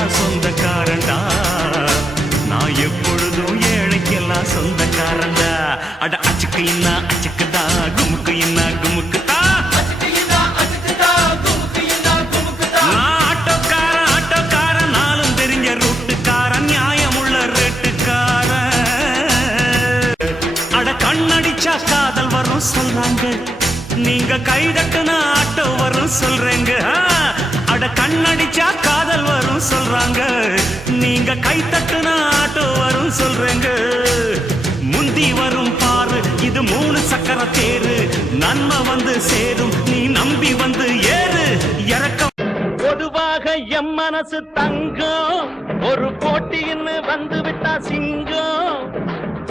ஏழைக்கெல்லாம் சொந்தக்காரன்டா, நான் எப்பொழுதும் ஏழைக்கெல்லாம் சொந்தக்காரன்டா. அட அச்சுக்கு இன்னா அச்சுக்குதா, குமுக்கு இன்னா குமுக்குதா. நான் ஆட்டோக்காரன் ஆட்டோக்காரன், நாளும் தெரிஞ்ச ரூட்டுக்காரன், நியாயமுள்ள ரேட்டுக்காரன். அட கண்ணடிச்சா காதல் வரும் சொல்றாங்க, நீங்க கைதட்டுனா ஆட்டோ வரும் சொல்றேங்க. அட கண்ணடிச்சா காதல் வரும் சொல்றாங்க, நீங்க கைதட்டுனா ஆட்டோ வரும் சொல்றேங்க. முந்தி வரும் பாரு இது 3 சக்கர தேரு, நன்மை வந்து சேரும் நீ நம்பி வந்து ஏறு. இறக்கம் பொதுவாக எம் மனசு தங்கம், ஒரு போட்டின்னு வந்து விட்டா சிங்கம்.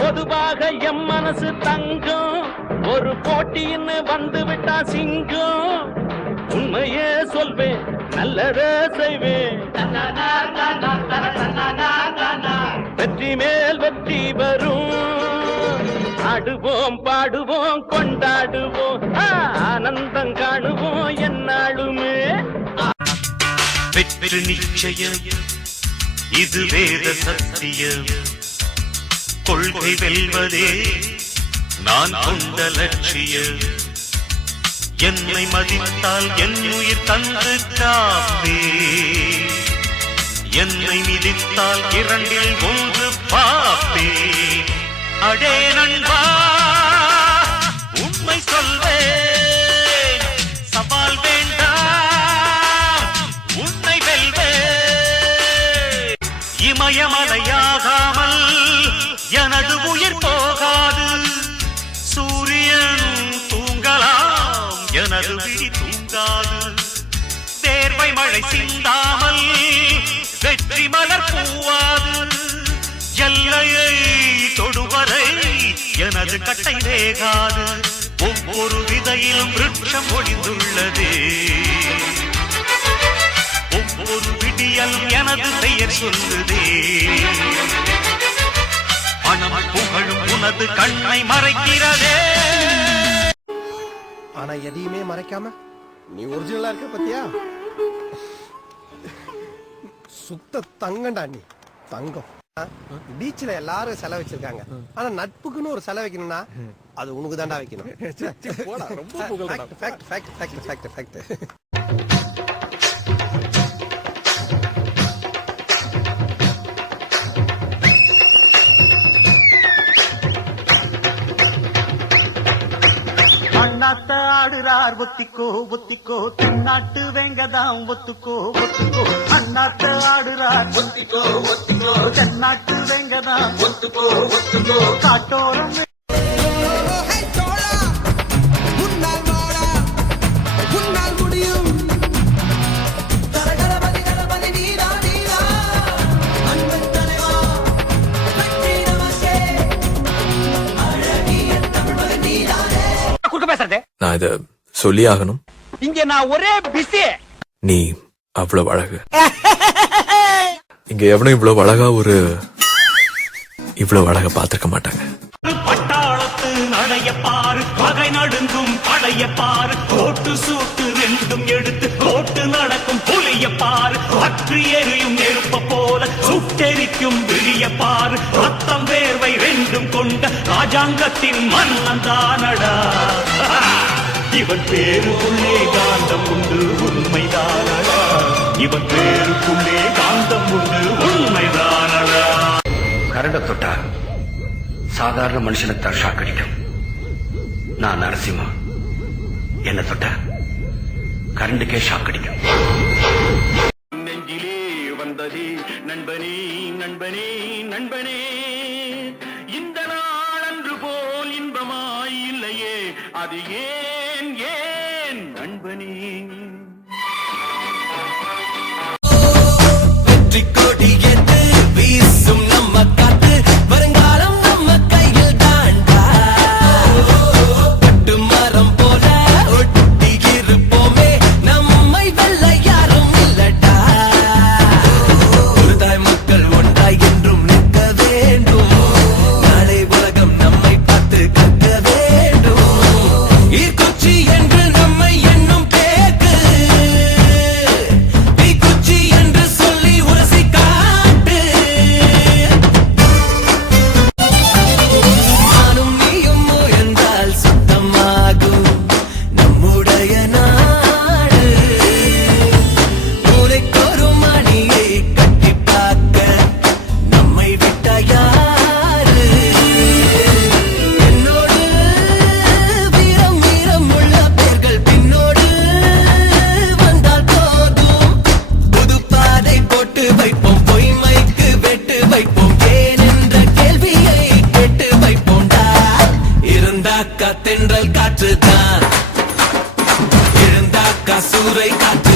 பொதுவாக எம் மனசு தங்கம், ஒரு போட்டின்னு வந்து விட்டா சிங்கம். உண்மையே சொல்வேன் நல்லதே செய்வேன், வெற்றி மேல் வெற்றி வரும். ஆடுவோம் பாடுவோம் கொண்டாடுவோம், ஆனந்தம் காணுவோம் என்னாலுமே. வெற்றி நிச்சயம் இது வேத சத்தியம், கொள்கை வெல்வதே நான் கொண்ட லட்சியம். என்னை மதித்தால் என் உயிர் தந்து காப்பே, என்னை மிதித்தால் 2ல் 1 பாப்பே. அடே நண்பா உண்மை சொல்வேன், சவால் வேண்டாம் உன்னை வெல்வேன். இமயமலையாகாமல் எனது உயிர் போகாது, சூரியன் தூங்கலாம் எனது விழி தூங்காது. தேர்வை மழை சிந்தாமல் வெற்றி மலர் பூவாது, எல்லையை தொடுவரை எனது கட்டை வேகாது. ஒவ்வொரு விதையிலும் விருட்சம் ஒளிந்துள்ளதே, ஒவ்வொரு விடியலும் எனது பெயர் சொல்லுதே. பணம் புகழும் உனது கண்ணை மறைக்கிறதே. ஆனா எதையுமே மறைக்காம நீ ஒரிஜினலா இருக்க பத்தியா? சுத்த தங்கண்டா நீ, தங்கம். பீச்ல எல்லாரும் செலவு வச்சிருக்காங்க, ஆனா நட்புக்குன்னு ஒரு செலவு வைக்கணும்னா அது உனக்கு தாண்டா வைக்கணும். அண்ணாத்த ஆடுறார் ஒத்திக்கோ ஒத்திக்கோ, தென்னாட்டு வெங்கதாம் ஒத்துக்கோ ஒத்துக்கோ. அண்ணாத்த ஆடுறார் ஒத்திக்கோ ஒத்திக்கோ, தென்னாட்டு வெங்கதாம் ஒத்துக்கோ ஒத்துக்கோ. காட்டோரம் நான் இத சொல்லி ஆகணும். இங்க நான் ஒரே பிஸி. நீ அவ்வளவு அழகு. இங்க எவனும் இவ்வளவு அழகா இவ்வளவு அழகா பாத்திருக்க மாட்டாங்க. பட்டாளத்து நடைய பாரு, பகை நடுங்கும் படைய பாரு, கோட்டு சூட்டு 2ம் எடுத்து கோட்டு நடக்கும் புலிய பாரு. பற்றி எரியும் நெருப்ப போல சுட்டெரிக்கும் விழிய பாரு, ரத்தம் வேர்வை 2ம் கொண்ட ராஜாங்கத்தின் மன்னன் தானடா. இவன் பேருக்குள்ளே காந்தம் உண்டு உண்மைதானடா, இவன் பேருக்குள்ளே காந்தம் உண்டு உண்மைதானடா. கரண்ட தொட்டா சாதாரண மனுஷனைத்தான் ஷாக் அடிக்கும். நான் நரசிம்மா, என்ன தொட்டா கரண்டுக்கே ஷாக் அடிக்கும். நெஞ்சிலே வந்ததே நண்பனே நண்பனே நண்பனே, இந்த நாளன்று போல் இன்பமாய் இல்லையே, அது ஏன் ஏன் நண்பனே. வெற்றி கொடி எது வீசும் நம்ம காத்து, வருங்காலம் நம்ம கையில் தாண்டா. கட்டு மரம் போல ஒட்டி இருப்போமே, நம்மை வெல்ல யாரும் இல்லடா. ஒரு தாய் மக்கள் ஒன்றாய் என்றும் நிற்க வேண்டும், நாளை உலகம் நம்மை பார்த்து கற்க வேண்டும். சூறை காற்று